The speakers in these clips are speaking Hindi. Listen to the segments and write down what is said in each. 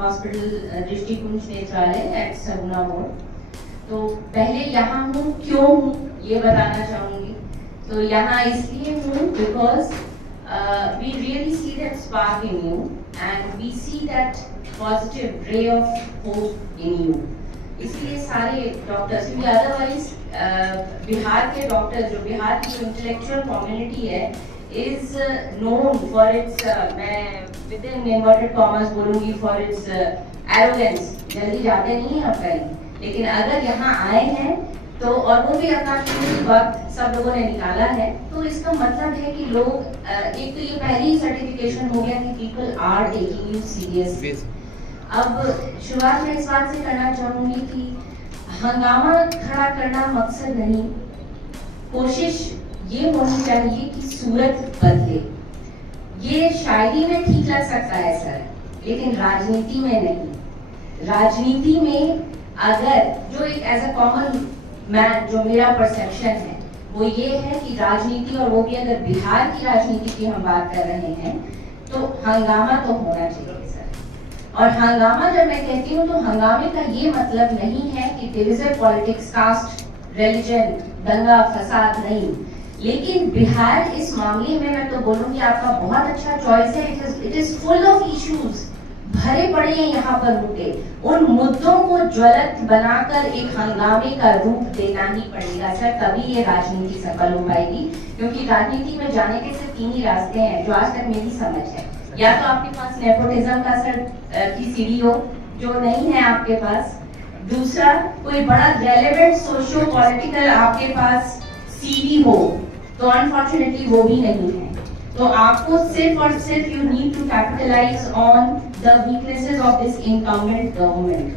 हॉस्पिटल दृष्टिकुंज नेत्रालय एट सगुना मोड़। तो पहले यहाँ हूँ, क्यों हूँ ये बताना चाहूँगी। तो यहाँ इसलिए हूँ because we really see that spark in you and we see that positive ray of hope in you. इसलिए सारे डॉक्टर्स, क्योंकि अदरवाइज बिहार के डॉक्टर, जो बिहार की जो इंटेलेक्चुअल कम्युनिटी है, इज नोन फॉर इट्स, मैं विद इन इन्वर्टेड कॉमर्स बोलूँगी, फॉर इट्स एरोगेंस। जल्दी जाते नहीं हैं अब कहीं, लेकिन अगर यहाँ आए हैं तो, और वो भी अपना कीमती वक्त सब लोगों ने निकाला है, तो इसका मतलब है कि लोग, एक तो ये पहली सर्टिफिकेशन हो गया कि people are taking you seriously. अब शुरुआत में इस बात से करना चाहूँगी कि हंगामा खड़ा करना मकसद नहीं, कोशिश ये होनी चाहिए कि सूरत बदले। ये शायरी में ठीक लग सकता है सर, लेकिन राजनीति में नहीं। राजनीति में अगर जो एक एज अ कॉमन मैन, जो मेरा परसेप्शन है वो ये है कि राजनीति, और वो भी अगर बिहार की राजनीति की हम बात कर रहे हैं, तो हंगामा तो होना चाहिए सर। और हंगामा जब मैं कहती हूँ, तो हंगामे का ये मतलब नहीं है कि डिविजन पॉलिटिक्स, कास्ट, रिलीजन, दंगा फसाद नहीं। लेकिन बिहार इस मामले में मैं तो बोलूँगी आपका बहुत अच्छा चॉइस है। It is full of issues, भरे पड़े हैं यहाँ पर मुद्दे। उन मुद्दों को ज्वलंत बनाकर एक हंगामे का रूप देना ही पड़ेगा सर, तभी ये राजनीति सफल हो पाएगी। क्योंकि राजनीति में जाने के सिर्फ 3 ही रास्ते हैं जो आज तक मेरी समझ है। या तो आपके पास नेपोटिज्म का सर की सीढ़ी हो, जो नहीं है आपके पास। दूसरा, कोई बड़ा रेलेवेंट सोशियो पॉलिटिकल आपके पास सीढ़ी हो, तो अनफॉर्चुनेटली वो भी नहीं है। तो आपको सिर्फ और सिर्फ you need to capitalize on the weaknesses of this incumbent government.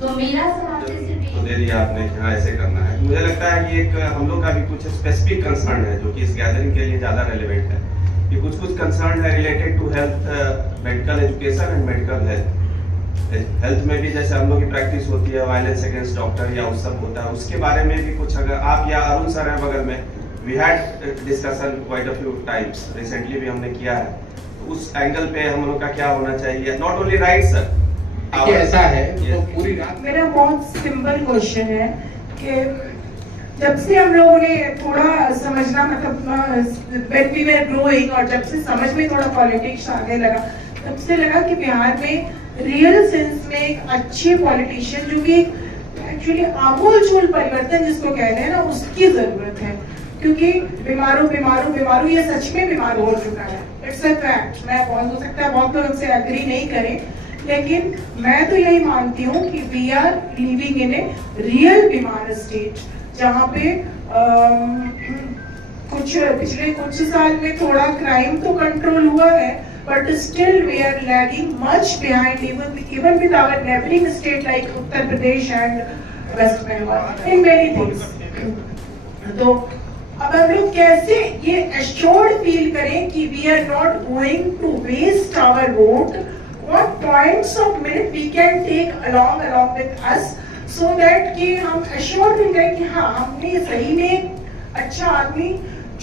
तो मेरा सवाल सिर्फ दे दिया आपने कि हाँ ऐसे करना है। मुझे लगता है कि एक हम लोग का भी कुछ स्पेसिफिक कंसर्न है जो कि इस गैदरिंग के लिए ज़्यादा रेलेवेंट है। कि कुछ कंसर्न है related to health, medical education and medical health. Health में भी जैसे हम लोग की प्रैक्टिस होती है वायलेंस अगेंस्ट डॉक्टर या उस सब होता है, उसके बारे में भी कुछ अगर आप या अरुण सर हैं बगल में, we had discussion quite a few times, recently भी हमने किया है। तो उस एंगल पे हम लोग का क्या होना चाहिए, नॉट ओनली राइट सर। ऐसा है तो पूरी रात मेरा बहुत सिंपल क्वेश्चन है कि जब से हम लोगों ने थोड़ा समझना, मतलब when we were growing, और जब से समझ में थोड़ा पॉलिटिक्स आने लगा, तब से लगा कि बिहार में रियल सेंस में एक अच्छे पॉलिटिशियन, जो कि एक्चुअली आमूल-चूल परिवर्तन जिसको कहते हैं ना, उसकी जरूरत है। क्योंकि बीमारू ये सच में बीमार हो चुका है। It's a fact. मैं बहुत हो सकता है बहुत लोग हमसे एग्री नहीं करें, लेकिन मैं तो यही मानती हूँ कि we are living in a real बीमार स्टेट, जहाँ पे पिछले कुछ साल में थोड़ा क्राइम तो कंट्रोल हुआ है, but still we are lagging much behind even with our neighbouring state like Uttar Pradesh and West Bengal in many things. तो अब हम लोग कैसे ये एश्योर्ड फील करें कि we are not going to waste our vote, what points of minute we can take along with us, so that कि हम assured हो गए कि हाँ हमने सही में अच्छा आदमी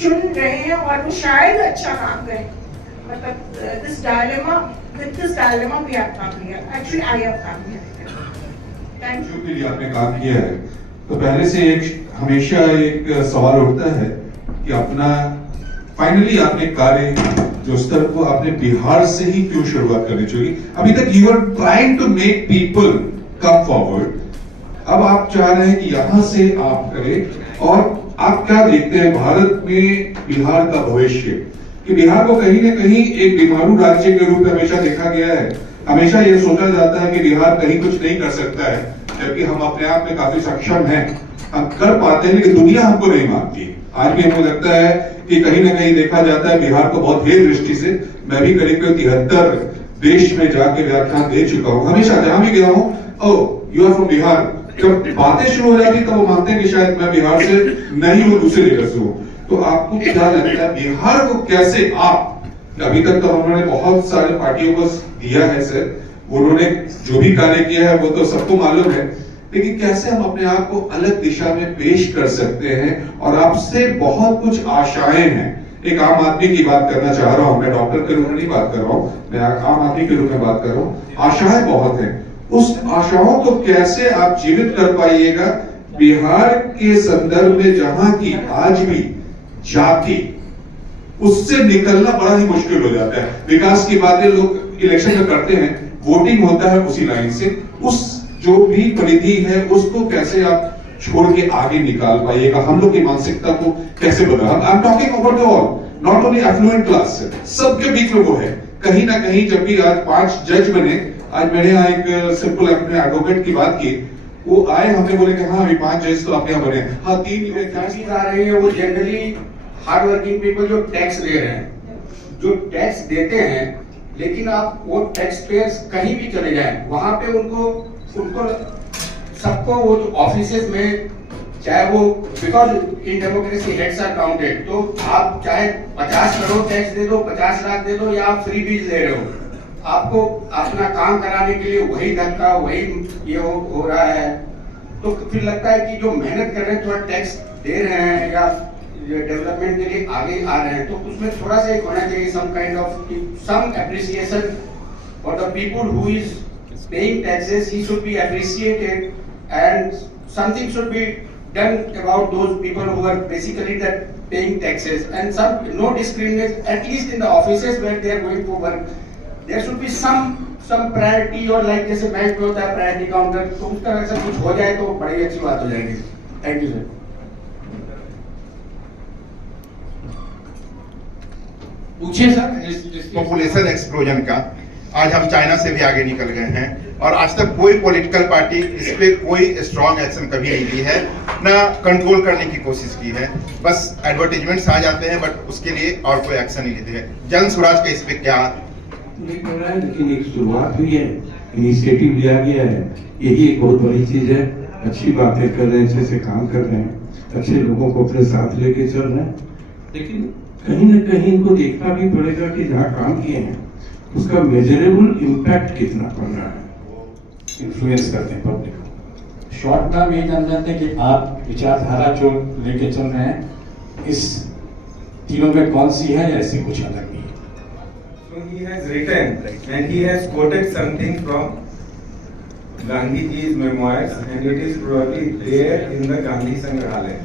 चुन रहे हैं और वो शायद अच्छा काम करें। मतलब this dilemma we have come here. Actually I have come here. Thank you. के लिए आपने काम किया है, तो पहले से हमेशा एक सवाल उठता है कि अपना फाइनली आपने कार्य जो स्तर को आपने बिहार से ही क्यों शुरुआत करनी चाहिए। अभी तक you are trying to make people come forward, अब आप चाह रहे हैं कि यहां से आप करें। और आप क्या देखते हैं भारत में बिहार का भविष्य, कि बिहार को कहीं ना कहीं एक बीमारू राज्य के रूप में हमेशा देखा गया है। हमेशा यह सोचा जाता है कि बिहार कहीं कुछ नहीं कर सकता है, जबकि हम अपने आप में काफी सक्षम हैं, हम कर पाते हैं, लेकिन दुनिया हमको नहीं मानती। आज भी हमको लगता है कि कहीं ना कहीं देखा जाता है बिहार को बहुत हेय दृष्टि से। मैं भी करीब 73 देश में जाके व्याख्यान दे चुका हूँ, हमेशा जहां भी गया हूँ, oh you are from Bihar, जब बातें शुरू हो जाती तब वो मानते हैं कि शायद मैं बिहार से नहीं हूँ, दूसरे जगह से हूँ। तो आपको क्या लगता है बिहार को कैसे आप, अभी तक तो उन्होंने बहुत सारे पार्टियों को दिया है सर, उन्होंने जो भी कार्य किया है वो तो सबको मालूम है, लेकिन कैसे हम अपने आप को अलग दिशा में पेश कर सकते हैं। और आपसे बहुत कुछ आशाएं हैं, एक आम आदमी की बात करना चाह रहा हूं, मैं डॉक्टर के रूप में नहीं बात कर रहा हूं, मैं आम आदमी के रूप में बात कर रहा हूं। आशाएं बहुत हैं, उस आशाओं को कैसे आप जीवित कर पाइएगा बिहार के संदर्भ में, जहां की आज भी जाति, उससे निकलना बड़ा ही मुश्किल हो जाता है। विकास की बातें लोग इलेक्शन में करते हैं, वोटिंग होता है उसी लाइन से, उस जो भी परिधि है उसको कैसे आप छोड़ के आगे निकाल पाइएगा, हम लोग की मानसिकता को कैसे बदला। I am talking about all, not only affluent class, सबके बीच में वो है। कहीं ना कहीं जब भी आज 5 जज बने, आज मैंने यहाँ एक सिंपल अपने एडवोकेट की बात की, वो आए हमने बोले कि हाँ अभी 5 जज तो आपके यहाँ बने, हाँ 3 आ रही है। वो जनरली हार्ड वर्किंग पीपल जो टैक्स दे रहे हैं, जो टैक्स देते हैं, लेकिन आप वो टैक्स पेयर्स कहीं भी चले जाएं, वहां पे उनको सबको वो ऑफिसेज में, चाहे वो because in democracy heads are counted, तो आप चाहे 50 करोड़ टैक्स दे दो, 50 लाख दे दो, या आप फ्री बीज दे रहे हो, आपको अपना काम कराने के लिए वही धक्का, वही ये हो रहा है। तो फिर लगता है कि जो मेहनत कर रहे हैं, थोड़ा टैक्स दे रहे हैं या डेवलपमेंट के लिए आगे आ रहे हैं, तो उसमें थोड़ा सा एक होना चाहिए some kind of some appreciation for the people who is paying taxes. He should be appreciated and something should be done about those people who are basically that paying taxes, and some no discrimination, at least in the offices where they are going for work there should be some priority, or like जैसे बैंक में होता है priority counter, तो उस तरह से कुछ हो जाए तो बड़ी अच्छी बात हो जाएगी। Thank you sir. पूछिए सर। पॉपुलेशन एक्सप्लोजन का आज हम चाइना से भी आगे निकल गए हैं, और आज तक कोई पॉलिटिकल पार्टी इस पे कोई स्ट्रॉन्ग एक्शन कभी नहीं ली है, ना कंट्रोल करने की कोशिश की है। बस एडवर्टाइजमेंट्स आ जाते हैं, बट उसके लिए और कोई एक्शन नहीं लेते हैं। जन स्वराज का इस पे क्या नहीं कर रहा है, लेकिन एक शुरुआत हुई है, इनिशिएटिव लिया गया है, यही एक बहुत बड़ी चीज है। अच्छी बातें कर रहे हैं, अच्छे से काम कर रहे हैं, अच्छे लोगों को अपने साथ लेके चल रहे हैं, लेकिन कहीं ना कहीं इनको देखना भी पड़ेगा कि जहाँ काम किए हैं उसका मेजरेबल इम्पैक्ट कितना पड़ रहा है, इन्फ्लुएंस करते हैं पब्लिक को। शॉर्ट में हम ये जान चाहते हैं कि आप विचारधारा जो लेके चल रहे हैं, इस तीनों में कौन सी है, या ऐसी कुछ अलग नहीं है? So he has written and he has quoted something from Gandhiji's memoirs, and it is probably there in the Gandhi संग्रहालय,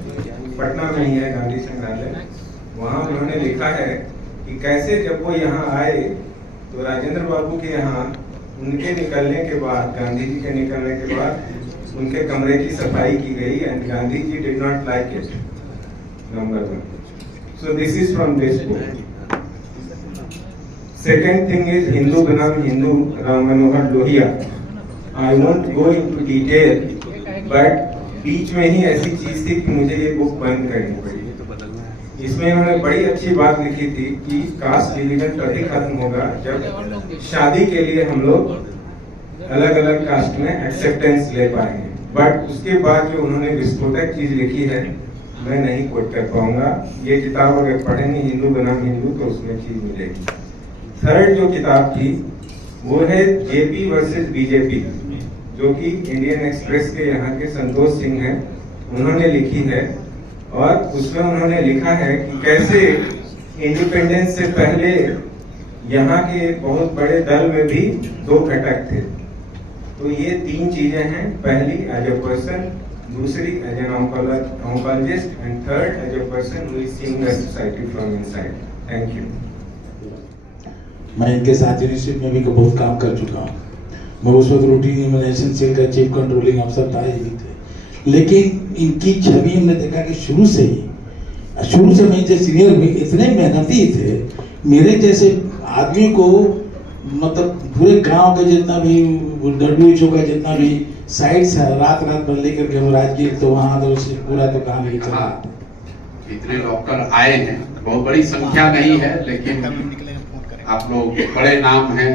पटना में ही है गांधी संग्रहालय। वहाँ उन्होंने लिखा है कि कैसे जब वो यहाँ आए तो राजेंद्र बाबू के यहाँ उनके निकलने के बाद, गांधी जी के निकलने के बाद उनके कमरे की सफाई की गई, and Gandhi ji did not like it, number 1। So this is from this book. Second thing is Hindu बनाम Hindu, Ram Manohar Lohia. I won't go into detail, but बीच में ही ऐसी चीज थी कि मुझे ये बुक बंद करनी पड़ी। इसमें उन्होंने बड़ी अच्छी बात लिखी थी कि कास्ट डिवीजन तभी खत्म होगा जब शादी के लिए हम लोग अलग अलग कास्ट में एक्सेप्टेंस ले पाएंगे। बट उसके बाद जो उन्होंने विस्फोटक चीज लिखी है, मैं नहीं कोट कर पाऊंगा। ये किताब अगर पढ़ेंगे हिंदू बनाम हिंदू तो उसमें चीज मिलेगी। थर्ड जो किताब थी वो है जेपी वर्सेस बीजेपी, जो कि इंडियन एक्सप्रेस के यहाँ के संतोष सिंह हैं, उन्होंने लिखी है। और उसमें उन्होंने लिखा है कि कैसे इंडिपेंडेंस से पहले यहाँ के बहुत बड़े दल में भी 2 घटक थे। तो ये 3 चीजें हैं, पहली एज अ पर्सन, दूसरी as an oncologist, and third as a person who is seeing the society from inside. Thank you. मैं इनके साथ यूनिवर्सिटी में भी बहुत काम कर चुका हूँ। मैं उस वक्त रूटीन इम्यूनाइजेशन सेल का चीफ कंट्रोलिंग अफसर था, ही थे, लेकिन इनकी छवि हमने देखा कि शुरू से मैं जो सीनियर भी इतने मेहनती थे, मेरे जैसे आदमी को मतलब पूरे गांव का जितना भी WHO का जितना भी साइट्स है, रात भर लेकर के हम राजगीर तो वहाँ तो पूरा तो काम ही चला। इतने डॉक्टर आए हैं, बहुत बड़ी संख्या नहीं है, लेकिन आप लोग बड़े नाम हैं,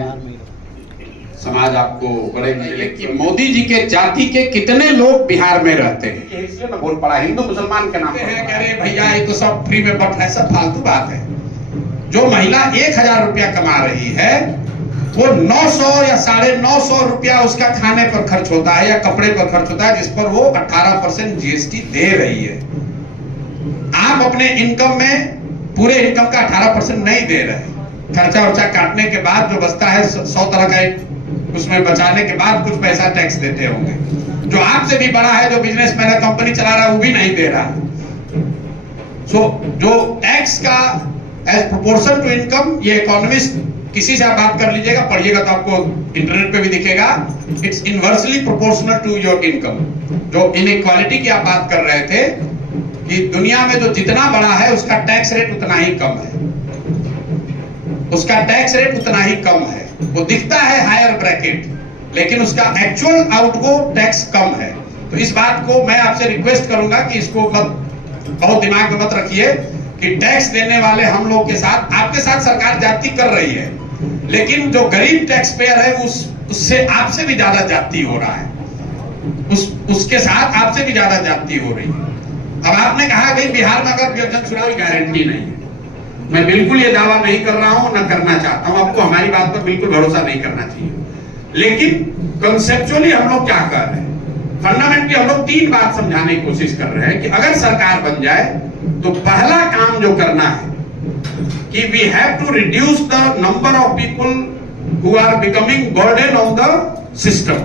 समाज आपको बड़े मिले कि मोदी जी के जाति के कितने लोग बिहार में रहते हैं, इसलिए मैं बोल पड़ा। हिंदू मुसलमान के नाम पे कह रहे भैया ये तो सब फ्री में बट है, सब फालतू बात है। जो महिला 1000 रुपया कमा रही है, वो 900 या 950 रुपया उसका खाने पर खर्च होता है या कपड़े पर खर्च होता है, जिस पर वो 18% GST दे रही है। आप अपने इनकम में पूरे इनकम का 18% नहीं दे रहे। खर्चा वर्चा काटने के बाद जो बचता है 100 तरह का एक उसमें बचाने के बाद कुछ पैसा टैक्स देते होंगे। जो आपसे भी बड़ा है, जो बिजनेसमैन है, कंपनी चला रहा है, वो भी नहीं दे रहा। सो जो टैक्स का एज प्रोपोर्शन टू इनकम, ये इकोनॉमिस्ट किसी से आप बात कर लीजिएगा, पढ़िएगा तो आपको इंटरनेट पे भी दिखेगा, it's inversely proportional to your income. जो इनइक्वालिटी की आप बात कर रहे थे कि दुनिया में जो जितना बड़ा है उसका टैक्स रेट उतना ही कम है, उसका टैक्स रेट उतना ही कम है। वो दिखता है हायर ब्रैकेट, लेकिन उसका एक्चुअल आउटगो टैक्स कम है। तो इस बात को मैं आपसे रिक्वेस्ट करूंगा कि इसको बहुत दिमाग में मत रखिए कि टैक्स देने वाले हम लोग के साथ, आपके साथ सरकार जाति कर रही है, लेकिन जो गरीब टैक्स पेयर है उससे आपसे भी ज्यादा जाति हो रहा है, उसके साथ आपसे भी ज्यादा जाति हो रही है। अब आपने कहा भाई बिहार में अगर जन चुनाव की गारंटी नहीं है, मैं बिल्कुल ये दावा नहीं कर रहा हूं, न करना चाहता हूं, आपको हमारी बात पर बिल्कुल भरोसा नहीं करना चाहिए। लेकिन कंसेप्चुअली हम लोग क्या कर रहे हैं, फंडामेंटली हम लोग 3 बात समझाने की कोशिश कर रहे हैं कि अगर सरकार बन जाए तो पहला काम जो करना है कि we have to reduce the number of people who are becoming burden on the system.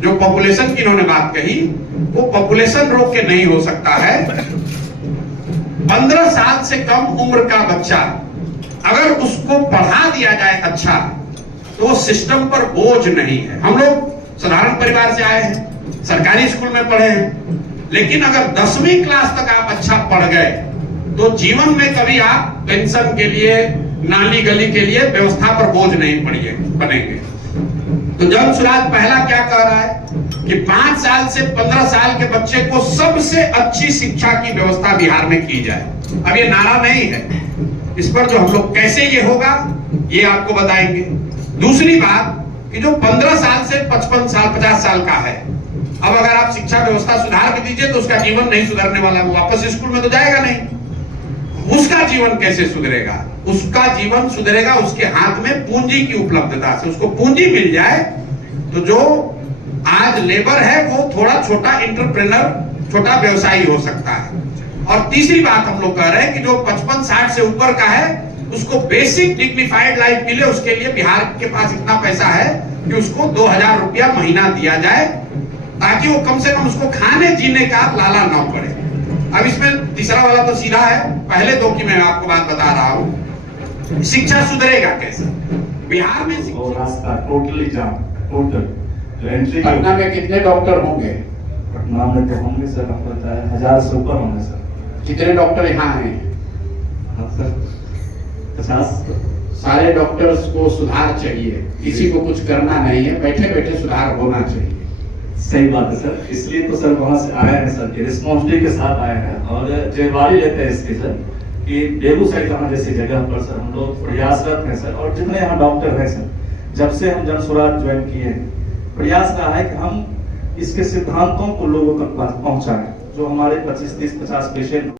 जो पॉपुलेशन की इन्होंने बात कही, वो पॉपुलेशन रोक के नहीं हो सकता है। 15 साल से कम उम्र का बच्चा अगर उसको पढ़ा दिया जाए अच्छा, तो वो सिस्टम पर बोझ नहीं है। हम लोग साधारण परिवार से आए हैं, सरकारी स्कूल में पढ़े हैं, लेकिन अगर 10वीं क्लास तक आप अच्छा पढ़ गए तो जीवन में कभी आप पेंशन के लिए, नाली गली के लिए व्यवस्था पर बोझ नहीं बनेंगे। तो जन सुराज पहला क्या कह रहा है कि 5 साल से 15 साल के बच्चे को सबसे अच्छी शिक्षा की व्यवस्था बिहार में की जाए। अब ये नारा नहीं है, इस पर जो हम लोग कैसे ये होगा ये आपको बताएंगे। दूसरी बात कि जो 15 साल से 55 साल 50 साल का है, अब अगर आप शिक्षा व्यवस्था सुधार भी दीजिए तो उसका जीवन नहीं सुधरने वाला, वो वापस स्कूल में तो जाएगा नहीं। उसका जीवन कैसे सुधरेगा? उसका जीवन सुधरेगा उसके हाथ में पूंजी की उपलब्धता से। उसको पूंजी मिल जाए तो जो आज लेबर है वो थोड़ा छोटा एंटरप्रेन्योर, छोटा व्यवसायी हो सकता है। और तीसरी बात हम लोग कह रहे हैं कि जो 55-60 से ऊपर का है उसको बेसिक डिग्निफाइड लाइफ मिले, उसके लिए बिहार के पास इतना पैसा है कि उसको 2000 रुपया महीना दिया जाए, ताकि वो कम से कम उसको खाने जीने का लाला ना पड़े। अब इसमें तीसरा वाला तो सीधा है, पहले 2 की मैं आपको बात बता रहा हूँ। शिक्षा सुधरेगा कैसे? बिहार में रास्ता टोटली जाम, टोटल जो एंट्री। पटना में कितने डॉक्टर होंगे? पटना में तो होंगे सर, हमको पता है 1000 से ऊपर होंगे सर। कितने डॉक्टर यहाँ हैं? सर 50। सारे डॉक्टर्स को सुधार चाहिए, किसी को कुछ करना नहीं है, बैठे बैठे सुधार होना चाहिए। सही बात है सर, इसलिए तो सर वहां से आए हैं सर, रिस्पॉन्सिबिलिटी के साथ आए हैं और जिम्मेवारी लेते हैं इसकी सर कि बेगूसराय जैसी जगह पर सर हम लोग प्रयासरत हैं सर। और जितने यहाँ डॉक्टर हैं सर, जब से हम जन स्वराज ज्वाइन किए हैं, प्रयास रहा है कि हम इसके सिद्धांतों को लोगों तक पहुंचाएं। जो हमारे 25, 30, 50 पेशेंट